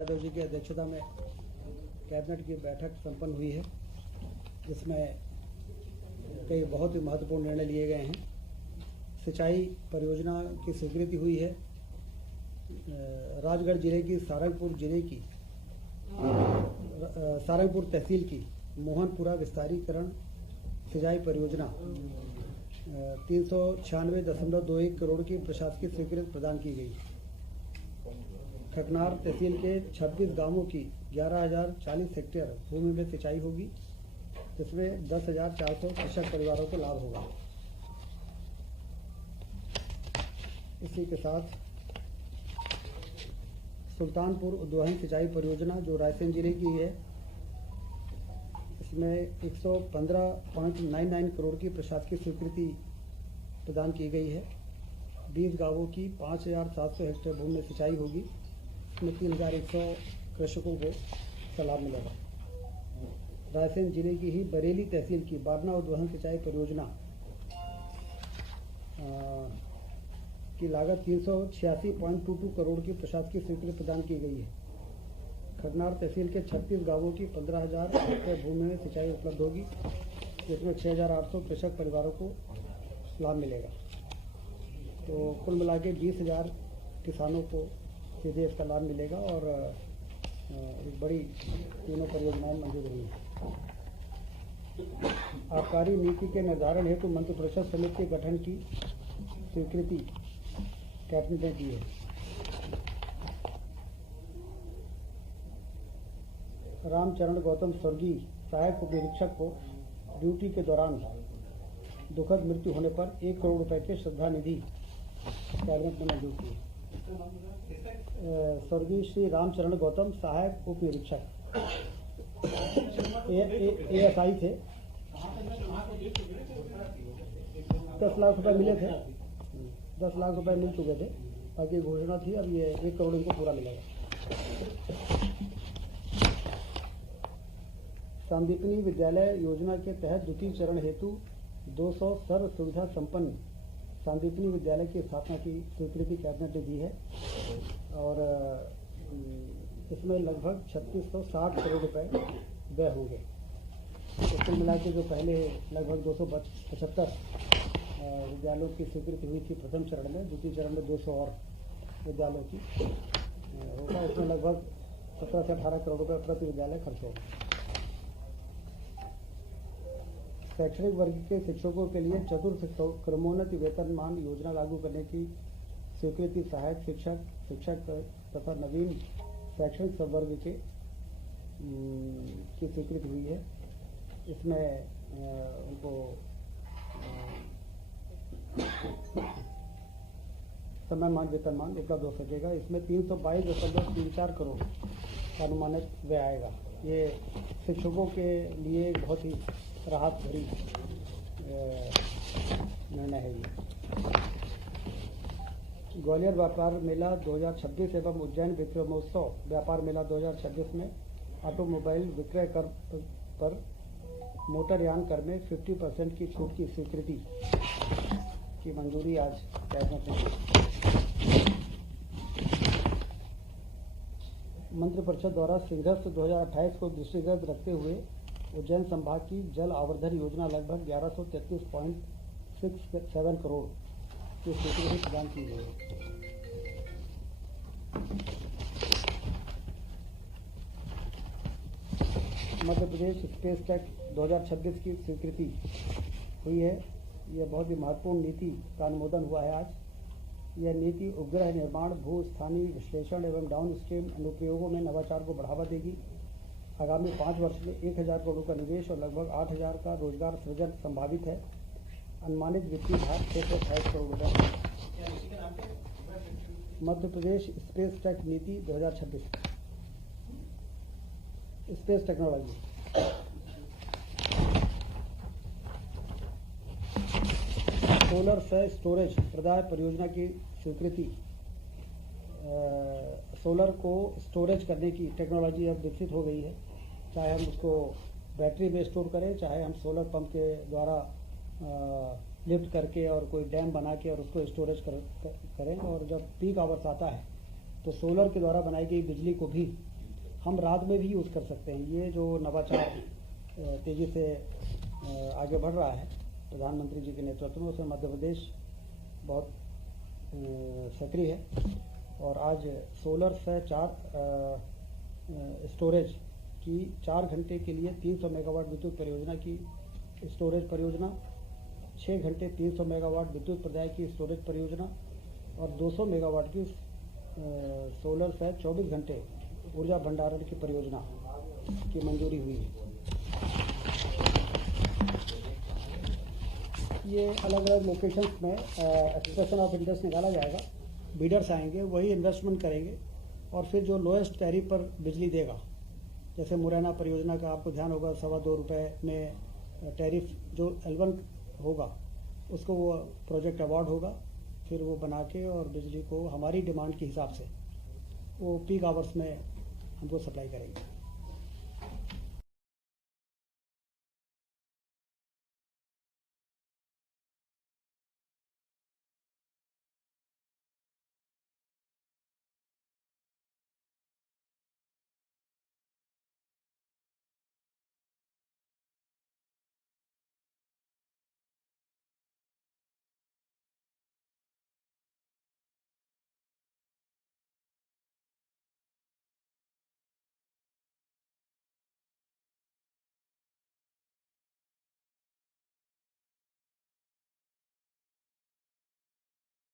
यादव जी की अध्यक्षता में कैबिनेट की बैठक संपन्न हुई है, जिसमें कई बहुत ही महत्वपूर्ण निर्णय लिए गए हैं। सिंचाई परियोजना की स्वीकृति हुई है। राजगढ़ जिले की सारंगपुर तहसील की मोहनपुरा विस्तारीकरण सिंचाई परियोजना 396.21 करोड़ की प्रशासकीय स्वीकृति प्रदान की गई। खकनार तहसील के 26 गांवों की 11,040 हेक्टेयर भूमि में सिंचाई होगी, जिसमें 10,400 कृषक परिवारों को लाभ होगा। इसी के साथ सुल्तानपुर उद्वहन सिंचाई परियोजना जो रायसेन जिले की है, इसमें 115.99 करोड़ की प्रशासकीय स्वीकृति प्रदान की गई है। 20 गांवों की 5,700 हेक्टेयर भूमि में सिंचाई होगी, इसमें 3,100 कृषकों को लाभ मिलेगा। रायसेन जिले की ही बरेली तहसील की बारना उद्वहन सिंचाई परियोजना की लागत 386.22 करोड़ की प्रशासकीय स्वीकृति प्रदान की गई है। खकनार तहसील के 36 गांवों की 15,000 हेक्टेयर भूमि में सिंचाई उपलब्ध होगी, जिसमें 6,800 कृषक परिवारों को लाभ मिलेगा। तो कुल मिला के 20,000 किसानों को सीधे इसका लाभ मिलेगा और एक बड़ी तीनों परियोजनाएं मंजूर हुई हैं। आबकारी नीति के निर्धारण हेतु मंत्रिपरिषद समिति के गठन की स्वीकृति कैबिनेट ने दी है। रामचरण गौतम स्वर्गीय सहायक उप निरीक्षक को ड्यूटी के दौरान दुखद मृत्यु होने पर 1 करोड़ रुपए के श्रद्धा निधि कैबिनेट ने मंजूर की। स्वर्गीय श्री रामचरण गौतम सहायक उप निरीक्षक ASI थे। 10 लाख रुपए मिले थे, 10 लाख रुपए मिल चुके थे, बाकी घोषणा थी, अब ये 1 करोड़ इनको पूरा मिलेगा। संदीपनी विद्यालय योजना के तहत द्वितीय चरण हेतु 200 सर्व सुविधा संपन्न संदीपनी विद्यालय की स्थापना की स्वीकृति कैबिनेट ने दी है और इसमें लगभग 3660 करोड़ रुपए व्यय होंगे। तो कुल मिला के जो पहले लगभग 275 विद्यालयों की स्वीकृति हुई थी प्रथम चरण में, द्वितीय चरण में 200 और विद्यालयों की होगा। इसमें लगभग 17 से 18 करोड़ रुपए प्रति विद्यालय खर्च होगा। शैक्षणिक वर्ग के शिक्षकों के लिए चतुर्थ क्रमोन्नति वेतनमान योजना लागू करने की स्वीकृति सहायक शिक्षक तथा नवीन शैक्षणिक संवर्ग की स्वीकृति हुई है। इसमें उनको समयमान वेतनमान उपलब्ध हो सकेगा। इसमें 322.34 करोड़ का अनुमानित व्यय आएगा। ये शिक्षकों के लिए बहुत ही राहत भरी निर्णय है। ये ग्वालियर व्यापार मेला 2026 एवं उज्जैन विक्रमोत्सव व्यापार मेला 2026 में ऑटोमोबाइल विक्रय कर पर मोटरयान कर में 50% की छूट की स्वीकृति की मंजूरी आज कैबिनेट ने दी। मंत्रिपरिषद द्वारा सिंहस्थ 2028 को दृष्टिगत रखते हुए उज्जैन संभाग की जल आवर्धन योजना लगभग 1133.67 करोड़ की स्वीकृति प्रदान की गई है। मध्य प्रदेश स्पेस टेक 2026 की स्वीकृति हुई है। यह बहुत ही महत्वपूर्ण नीति का अनुमोदन हुआ है आज। यह नीति उपग्रह निर्माण, भू स्थानीय विश्लेषण एवं डाउन स्ट्रीम अनुप्रयोगों में नवाचार को बढ़ावा देगी। आगामी 5 वर्ष में 1,000 करोड़ का निवेश और लगभग 8,000 का रोजगार सृजन संभावित है। अनुमानित वित्तीय भार 628 करोड़ रुपए। मध्य प्रदेश स्पेस टेक नीति 2026 space technology solar cell storage प्रदाय परियोजना की स्वीकृति। सोलर को स्टोरेज करने की टेक्नोलॉजी अब विकसित हो गई है। चाहे हम उसको बैटरी में स्टोर करें, चाहे हम सोलर पंप के द्वारा लिफ्ट करके और कोई डैम बना के और उसको स्टोरेज करें, और जब पीक आवर्स आता है तो सोलर के द्वारा बनाई गई बिजली को भी हम रात में भी यूज़ कर सकते हैं। ये जो नवाचार तेज़ी से आगे बढ़ रहा है प्रधानमंत्री जी के नेतृत्व में, उसमें मध्य प्रदेश बहुत सक्रिय है। और आज सोलर से स्टोरेज की 4 घंटे के लिए 300 मेगावाट विद्युत परियोजना की स्टोरेज परियोजना, 6 घंटे 300 मेगावाट विद्युत प्रदाय की स्टोरेज परियोजना और 200 मेगावाट की सोलर से 24 घंटे ऊर्जा भंडारण की परियोजना की मंजूरी हुई है। ये अलग अलग लोकेशंस में एक्सप्रेशन ऑफ इंटरेस्ट निकाला जाएगा, बीडर्स आएंगे, वही इन्वेस्टमेंट करेंगे और फिर जो लोएस्ट टैरिफ पर बिजली देगा, जैसे मुरैना परियोजना का आपको ध्यान होगा, ₹2.25 में टैरिफ जो L1 होगा उसको वो प्रोजेक्ट अवार्ड होगा, फिर वो बना के और बिजली को हमारी डिमांड के हिसाब से वो पीक आवर्स में हमको सप्लाई करेंगे।